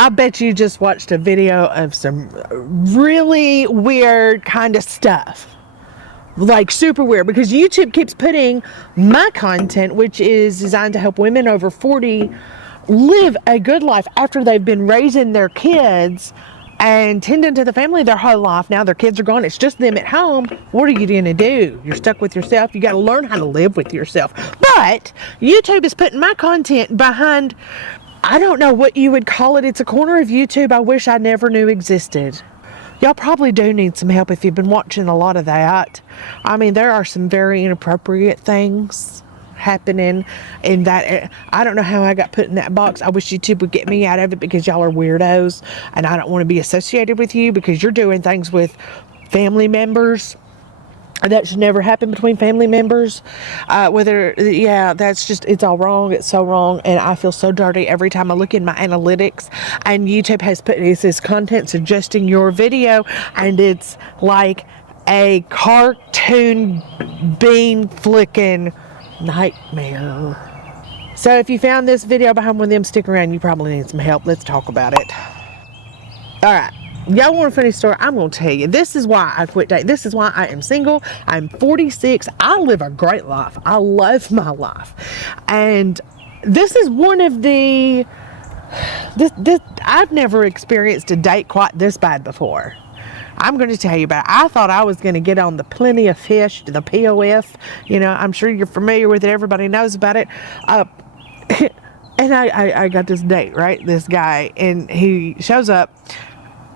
I bet you just watched a video of some really weird kind of stuff. Like super weird, because YouTube keeps putting my content, which is designed to help women over 40 live a good life after they've been raising their kids and tending to the family their whole life. Now their kids are gone, it's just them at home. What are you gonna do? You're stuck with yourself. You got to learn how to live with yourself. But YouTube is putting my content behind, I don't know what you would call it. It's a corner of YouTube I wish I never knew existed. Y'all probably do need some help if you've been watching a lot of that. I mean, there are some very inappropriate things happening in that. I don't know how I got put in that box. I wish YouTube would get me out of it, because y'all are weirdos and I don't want to be associated with you, because you're doing things with family members that should never happen between family members. That's just, it's all wrong. It's so wrong. And I feel so dirty every time I look in my analytics and YouTube has put, it says content suggesting your video, and it's like a cartoon bean flicking nightmare. So if you found this video behind one of them, stick around. You probably need some help. Let's talk about it. All right. Y'all want a funny story? I'm going to tell you. This is why I quit dating. This is why I am single. I'm 46. I live a great life. I love my life. And this is one of the... I've never experienced a date quite this bad before. I'm going to tell you about it. I thought I was going to get on the Plenty of Fish, the POF. You know, I'm sure you're familiar with it. Everybody knows about it. And I got this date, right? This guy. And he shows up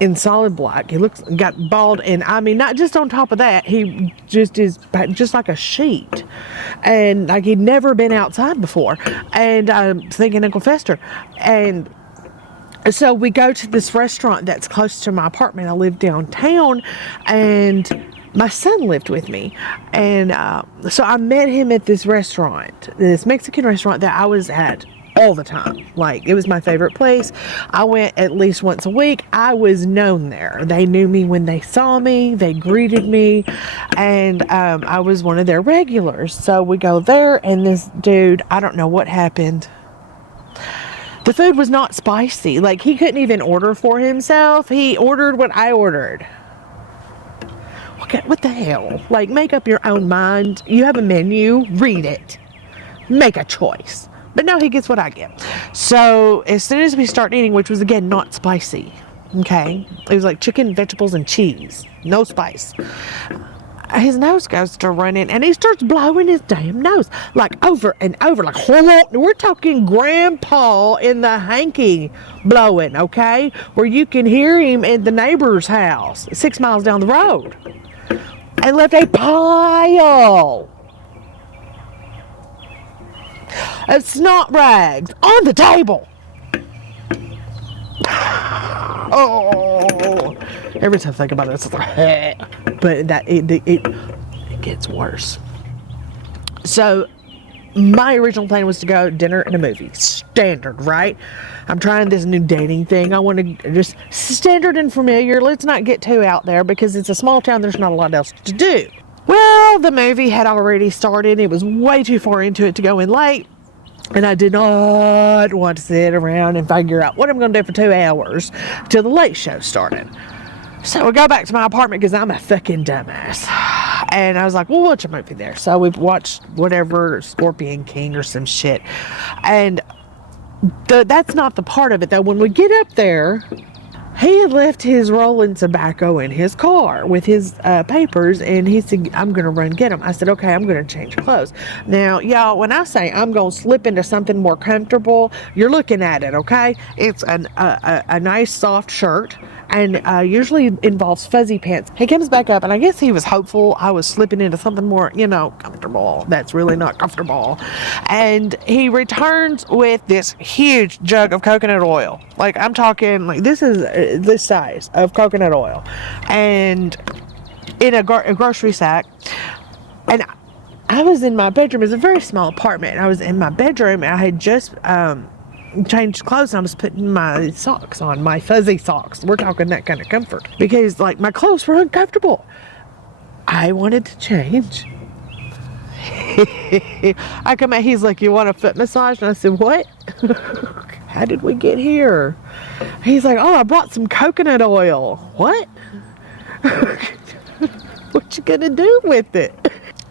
in solid black. He got bald, and I mean, not just on top of that, he just is just like a sheet, and like he'd never been outside before. And I'm thinking Uncle Fester. And so we go to this restaurant that's close to my apartment. I live downtown, and my son lived with me. And so I met him at this restaurant, this Mexican restaurant that I was at all the time. Like, it was my favorite place. I went at least once a week. I was known there. They knew me when they saw me. They greeted me, and I was one of their regulars. So we go there, and this dude, I don't know what happened. The food was not spicy. Like, he couldn't even order for himself. He ordered what I ordered. What the hell? Like, make up your own mind. You have a menu. Read it. Make a choice. But no, he gets what I get. So as soon as we start eating, which was, again, not spicy, okay? It was like chicken, vegetables, and cheese. No spice. His nose goes to running, and he starts blowing his damn nose. Like, over and over. Like, we're talking grandpa in the hanky blowing, okay? Where you can hear him in the neighbor's house 6 miles down the road. And left a pile of snot rags on the table. Oh, every time I think about it, it's like, but that it gets worse. So my original plan was to go dinner and a movie. Standard, right? I'm trying this new dating thing. I want to just standard and familiar. Let's not get too out there, because it's a small town. There's not a lot else to do. Well, the movie had already started. It was way too far into it to go in late. And I did not want to sit around and figure out what I'm going to do for 2 hours till the late show started. So we go back to my apartment, because I'm a fucking dumbass. And I was like, we'll watch a movie there. So we watched whatever, Scorpion King or some shit. And that's not the part of it, though. When we get up there, he had left his rolling tobacco in his car with his papers, and he said, I'm going to run get them. I said, okay, I'm going to change clothes. Now, y'all, when I say I'm going to slip into something more comfortable, you're looking at it, okay? It's a nice soft shirt, and usually involves fuzzy pants. He comes back up, and I guess he was hopeful I was slipping into something more, comfortable. That's really not comfortable. And he returns with this huge jug of coconut oil. Like, I'm talking, like, this is this size of coconut oil, and in a grocery sack. And I was in my bedroom. It's a very small apartment, and I was in my bedroom, and I had just changed clothes, and I was putting my socks on, my fuzzy socks. We're talking that kind of comfort, because like my clothes were uncomfortable. I wanted to change. I come out, he's like, you want a foot massage? And I said, what? how did we get here? He's like, oh, I brought some coconut oil. What? What you gonna do with it?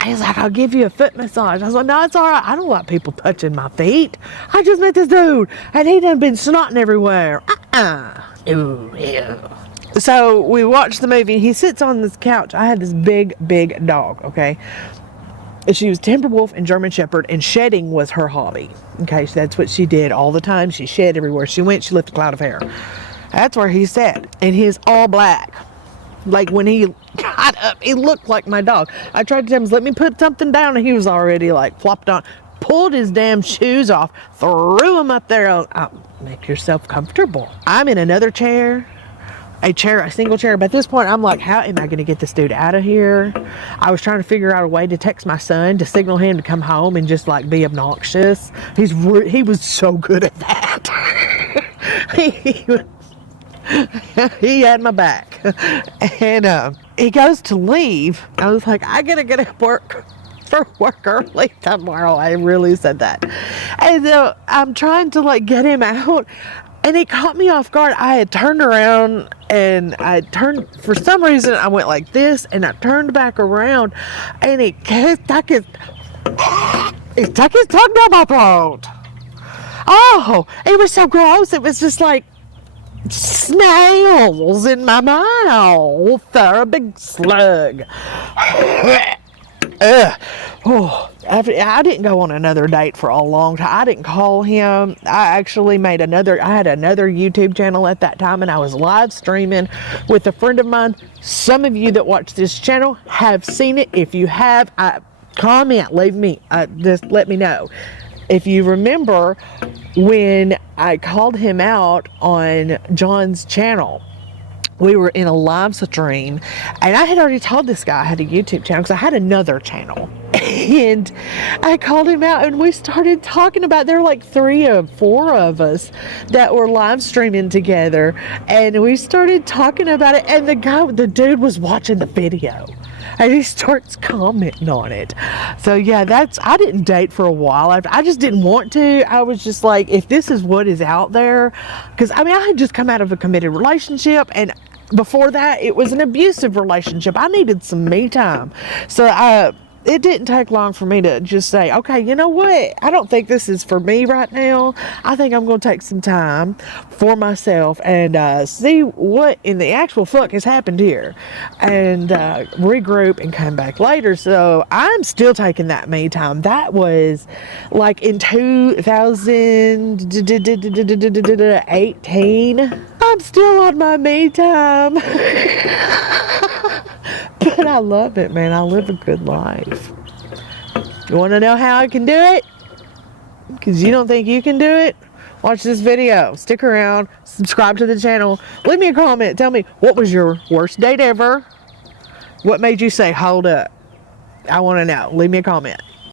He's like, I'll give you a foot massage. I was like, no, it's all right. I don't like people touching my feet. I just met this dude, and he done been snotting everywhere. Ooh, ew. So we watched the movie. He sits on this couch. I had this big, big dog, okay? She was Timber Wolf and German Shepherd, and shedding was her hobby. Okay, so that's what she did all the time. She shed everywhere she went. She left a cloud of hair. That's where he sat, and he's all black. Like when he got up, he looked like my dog. I tried to tell him, let me put something down, and he was already like flopped on. Pulled his damn shoes off, threw them up there. Oh, make yourself comfortable. I'm in another chair. A single chair. But at this point, I'm like, how am I going to get this dude out of here? I was trying to figure out a way to text my son to signal him to come home and just like be obnoxious. He was so good at that. He had my back. And he goes to leave. I was like, I gotta get to work early tomorrow. I really said that. And so I'm trying to like get him out. And it caught me off guard. I had turned around and for some reason, I went like this and I turned back around and it stuck his tongue down my throat. Oh, it was so gross. It was just like snails in my mouth. A big slug. Oh, I didn't go on another date for a long time. I didn't call him. I actually I had another YouTube channel at that time, and I was live streaming with a friend of mine. Some of you that watch this channel have seen it. If you have, comment, leave me, just let me know. If you remember when I called him out on John's channel, we were in a live stream, and I had already told this guy I had a YouTube channel because I had another channel. And I called him out, and we started talking about, there were like 3 or 4 of us that were live streaming together, and we started talking about it, and the dude was watching the video. And he starts commenting on it. So yeah, I didn't date for a while. I just didn't want to. I was just like, if this is what is out there, because I had just come out of a committed relationship, and before that, it was an abusive relationship. I needed some me time. So it didn't take long for me to just say, okay, you know what? I don't think this is for me right now. I think I'm going to take some time for myself and see what in the actual fuck has happened here, and regroup and come back later. So I'm still taking that me time. That was like in 2018. I'm still on my me time. But I love it, man. I live a good life. You want to know how I can do it? Because you don't think you can do it? Watch this video. Stick around. Subscribe to the channel. Leave me a comment. Tell me, what was your worst date ever? What made you say, hold up? I want to know. Leave me a comment.